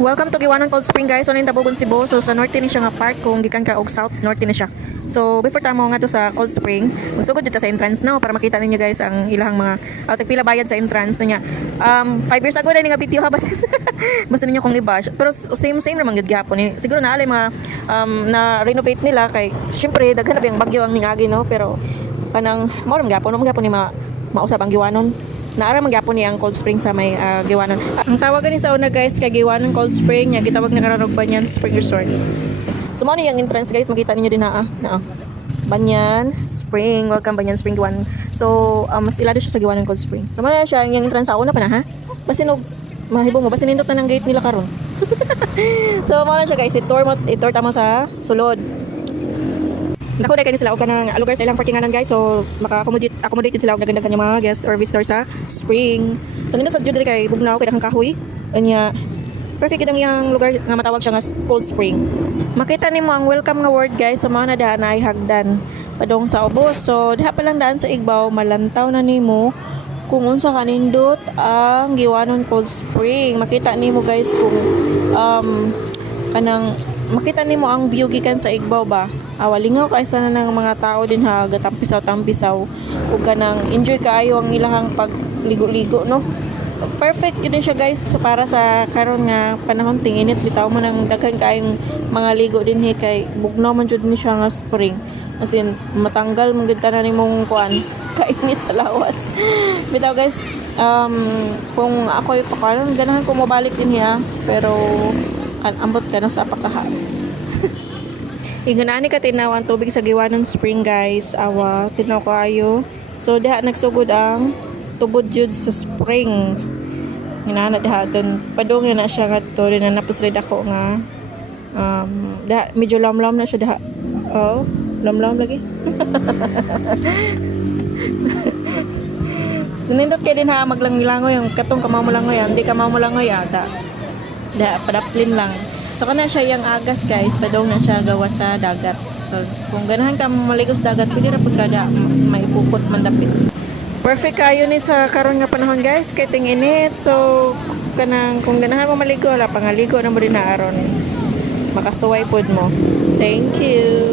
Welcome to Giwanan Cold Spring guys. So na Tabogon Cebu. So sa norte ni siya nga part kung gikan ka og south, norte ni siya. So before tamo nga to sa Cold Spring, magsugod dito sa entrance no para makita ninyo guys ang ilang mga tagpila bayad sa entrance niya. 5 years ago na nga video ha basin. Basta ninyo kung i-bash. Pero same naman gid gyapon ni. Siguro na alay mga na renovate nila kay syempre daghan na biyang bagyo ang ningagi no pero kanang mao man gyapon ni mausap ang Giwanon. Naara magyapon ni ang Cold Spring sa may Giwanon. Ang tawagan ni sa una guys kay Giwanon Cold Spring, nya gitawag na karon og Banyan Spring Resort. So mo ni ang entrance guys, makita ninyo din na Banyan Spring, welcome Banyan Spring Giwanon. So mas ilado siya sa Giwanon Cold Spring. So mo na siya ang entrance sa una pa na ha. Basin og mahibong mo, basin nindot na ng gate nila karon. So mo na siya guys, i-tour tamo sa sulod. Nako na kayo sila og kanang lugar sa ilang parkinganan guys. So maka-accommodate sila og naganda kanya mga guest or visitor sa spring. So nindot sa jud kay bugnaw kay dakang kahoy. Anya perfect ang iyang lugar nga matawag siya nga Cold Spring. Makita nimo ang welcome nga word guys sa mga nadahan ay hagdan padong sa ubos. So diha pa lang daan sa Igbaw malantaw na nimo kung unsa kanindot ang Giwanon Cold Spring. Makita nimo guys kung kanang makita nimo ang view gikan sa Igbaw ba. Awalingaw kaysa na ng mga tao din ha gatampisaw ug kanang enjoy kaayo ang ilahang pagligo-ligo no. Perfect yun siya guys para sa karon nga panahon tinginit bitaw mo nang daghan kaayong mga ligo din kay bugnaw man jud ni siya nga spring. As in matanggal man gid tanan nimong kuan kainit sa lawas. Bitaw guys kung ako'y pakaron ganahan ko mabalik din niya pero ambot ka na sa pakaha. Ingon ani ka tinaw ang tubig sa Giwanon Spring guys. Awa, tinaw ko ayo. So diha nagsugod ang tubod jud sa spring. Hinana diha don padung na siya ngadto din na napisred ako nga diha medyo lamlam na siya diha. Oh, lamlam lagi. Sunindot kay din ha maglangoy yung katong kamamulangoy, hindi kamamulangoy ata. Diha padaplin lang. So kana siya yung agas guys, padong na siya gawa sa dagat. So kung ganahan ka maligos dagat, pwede ra pagkada maipupot man dapit. Perfect kayo ni sa karon nga panahon guys, kay ting init. So kanang kung ganahan mo maligo, wala pangaligo na mo din na aron. Makasuway pod mo. Thank you.